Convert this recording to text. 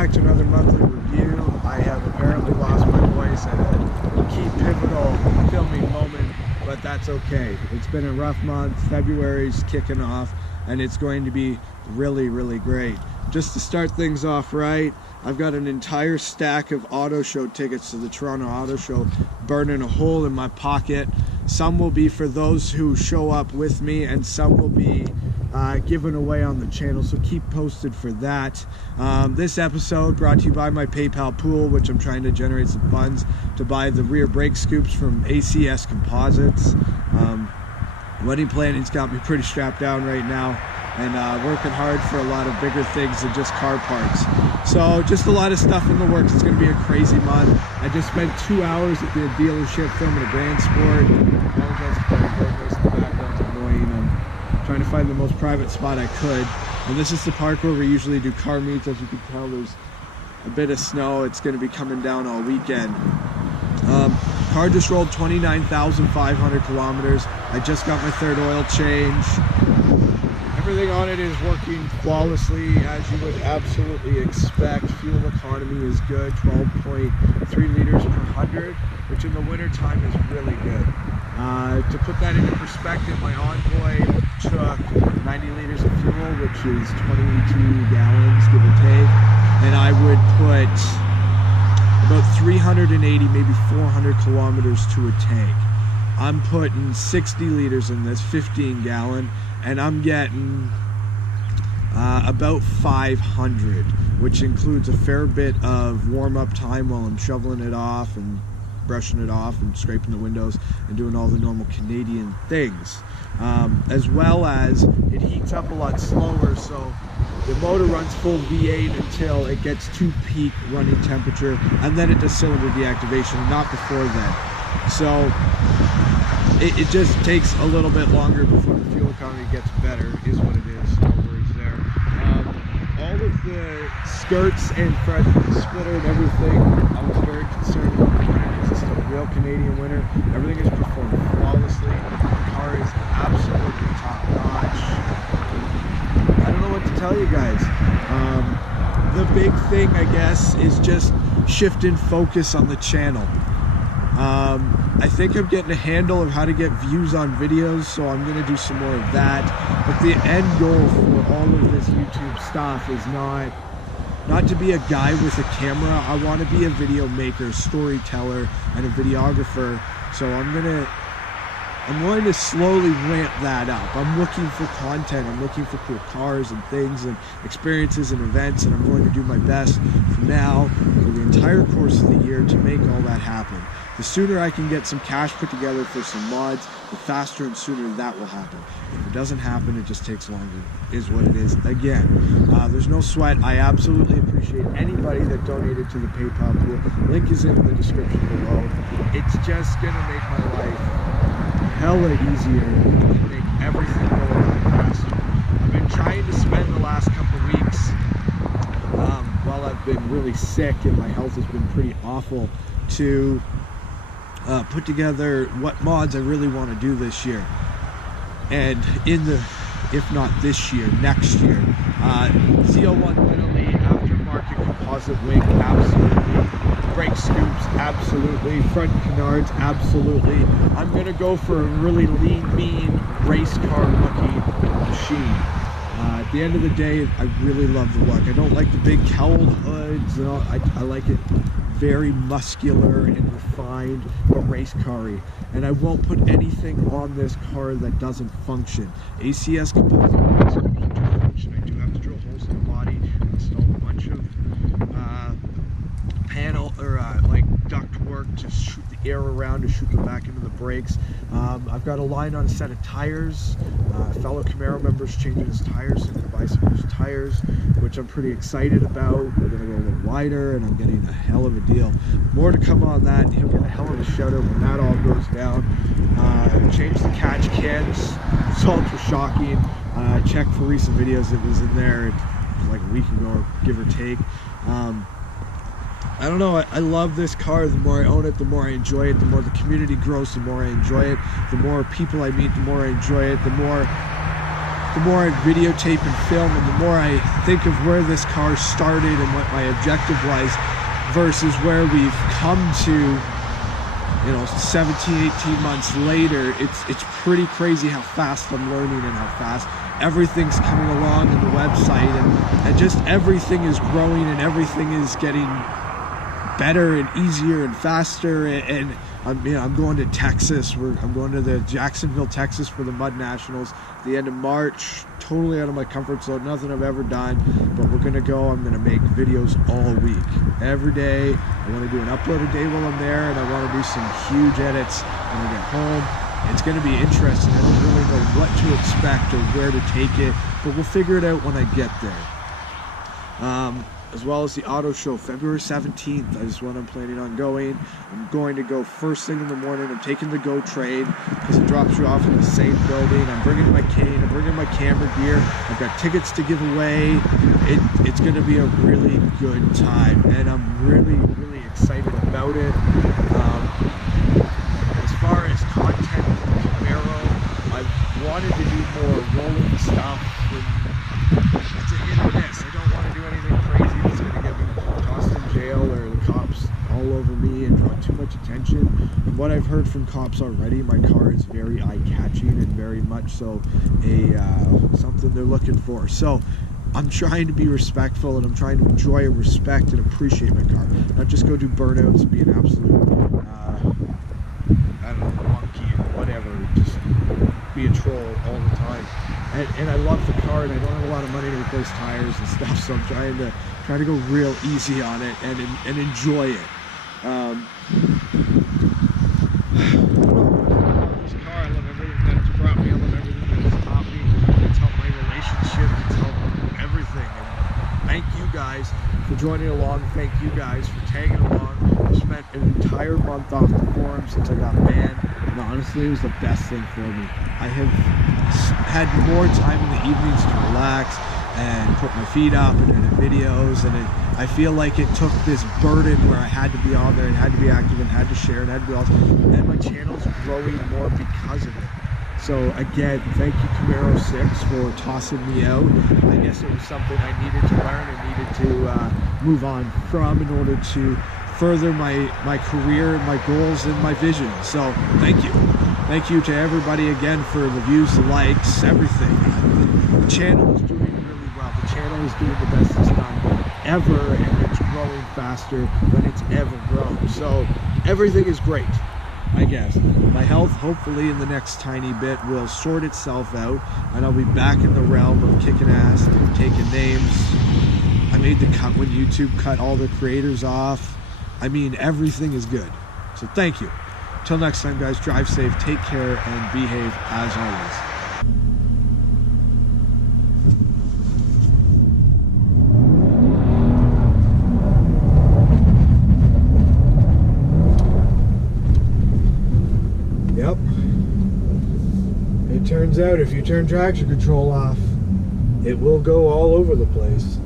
back to another monthly review. I have apparently lost my voice at a key pivotal filming moment, but that's okay. It's been a rough month. February's kicking off, and it's going to be really, really great. Just to start things off right, I've got an entire stack of auto show tickets to the Toronto Auto Show burning a hole in my pocket. Some will be for those who show up with me, and some will be given away on the channel, so keep posted for that. This episode brought to you by my PayPal pool, which I'm trying to generate some funds to buy the rear brake scoops from ACS Composites. Wedding planning's got me pretty strapped down right now, and working hard for a lot of bigger things than just car parts. So just a lot of stuff in the works. It's going to be a crazy month. I just spent 2 hours at the dealership filming a Grand Sport. I apologize for the background's annoying. I'm trying to find the most private spot I could. And this is the park where we usually do car meets. As you can tell, there's a bit of snow. It's going to be coming down all weekend. Car just rolled 29,500 kilometers. I just got my third oil change. Everything on it is working flawlessly, as you would absolutely expect. Fuel economy is good, 12.3 liters per 100, which in the winter time is really good. To put that into perspective, my Envoy took 90 liters of fuel, which is 22 gallons, give or take, and I would put about 380, maybe 400 kilometers to a tank. I'm putting 60 liters in this, 15 gallon, and I'm getting about 500, which includes a fair bit of warm-up time while I'm shoveling it off and brushing it off and scraping the windows and doing all the normal Canadian things. As well as it heats up a lot slower, so the motor runs full V8 until it gets to peak running temperature, and then it does cylinder deactivation, not before then. So it just takes a little bit longer before the fuel economy gets better, is what it is. No worries there. All of the skirts and front splitter and everything, I was very concerned about the winter because it's a real Canadian winter. Everything is performed flawlessly. The car is absolutely top notch. I don't know what to tell you guys. The big thing, I guess, is just shifting focus on the channel. I think I'm getting a handle of how to get views on videos, so I'm going to do some more of that. But the end goal for all of this YouTube stuff is not to be a guy with a camera. I want to be a video maker, storyteller, and a videographer. So I'm going to slowly ramp that up. I'm looking for content. I'm looking for cool cars and things and experiences and events, and I'm going to do my best from now for the entire course of the year to make all that happen. The sooner I can get some cash put together for some mods, the faster and sooner that will happen. If it doesn't happen, it just takes longer, is what it is. Again, there's no sweat. I absolutely appreciate anybody that donated to the PayPal pool. Link is in the description below. It's just going to make my life hella easier, make everything go a lot faster. I've been trying to spend the last couple weeks, while I've been really sick and my health has been pretty awful, to put together what mods I really want to do this year. And if not this year, next year. Z01 Literally, aftermarket composite wing, absolutely. Brake scoops, absolutely. Front canards, absolutely. I'm going to go for a really lean, mean, race car looking machine. At the end of the day, I really love the look. I don't like the big cowled hoods and all. I like it very muscular and refined, but race car-y. And I won't put anything on this car that doesn't function. ACS composite brake scoops do function. I do have to drill holes in the body, install a bunch of panel or like duct work to shoot the air around to shoot them back into the brakes. I've got a line on a set of tires. Fellow Camaro members changing his tires, so I'm going to buy some new tires, which I'm pretty excited about. We're going to go a little wider, and I'm getting a hell of a deal. More to come on that. He'll get a hell of a shout out when that all goes down. Changed the catch cans. Results were shocking. Checked for recent videos. It was in there like a week ago, give or take. I don't know, I love this car. The more I own it, the more I enjoy it. The more the community grows, the more I enjoy it. The more people I meet, the more I enjoy it. The more the more I videotape and film, and the more I think of where this car started and what my objective was versus where we've come to, you know, 17, 18 months later, it's pretty crazy how fast I'm learning and how fast everything's coming along in the website, and just everything is growing and everything is getting better and easier and faster. And I'm going to Texas. I'm going to the Jacksonville, Texas for the Mud Nationals at the end of March. Totally out of my comfort zone, nothing I've ever done, but we're gonna go. I'm gonna make videos all week, every day. I want to do an upload a day while I'm there, and I want to do some huge edits when I get home. It's gonna be interesting. I don't really know what to expect or where to take it, but we'll figure it out when I get there. As well as the auto show, February 17th is when I'm planning on going. I'm going to go first thing in the morning. I'm taking the GO train because it drops you off in the same building. I'm bringing my cane, I'm bringing my camera gear. I've got tickets to give away. It's going to be a really good time, and I'm really, really excited about it. As far as content for Camaro, I wanted to do more rolling stuff. It's a hit or miss. I don't want to do anything crazy that's going to get me tossed in jail or the cops all over me and draw too much attention. And what I've heard from cops already, my car is very eye-catching and very much so something they're looking for. So I'm trying to be respectful, and I'm trying to enjoy and respect and appreciate my car, not just go do burnouts and be an absolute I don't know, monkey or whatever, just be a troll all the time. And I love the car, and I don't have a lot of money to replace tires and stuff, so I'm trying to go real easy on it and enjoy it. I love this car. I love everything that it's brought me. I love everything that it's taught me. It's helped my relationship. It's helped everything. And thank you guys for joining along. Thank you guys for tagging along. I spent an entire month off the forum since I got banned, and honestly, it was the best thing for me. I have had more time in the evenings to relax and put my feet up and edit videos, and I feel like it took this burden where I had to be on there and had to be active and had to share and had to be all, and my channel's growing more because of it. So again, thank you Camaro 6 for tossing me out. I guess it was something I needed to learn and needed to move on from in order to further my career and my goals and my vision. So thank you. Thank you to everybody again for the views, the likes, everything. The channel is doing really well. The channel is doing the best it's done ever, and it's growing faster than it's ever grown. So everything is great, I guess. My health, hopefully in the next tiny bit, will sort itself out, and I'll be back in the realm of kicking ass, taking names. I made the cut when YouTube cut all the creators off. I mean, everything is good. So thank you. Till next time, guys, drive safe, take care, and behave as always. Yep. It turns out if you turn traction control off, it will go all over the place.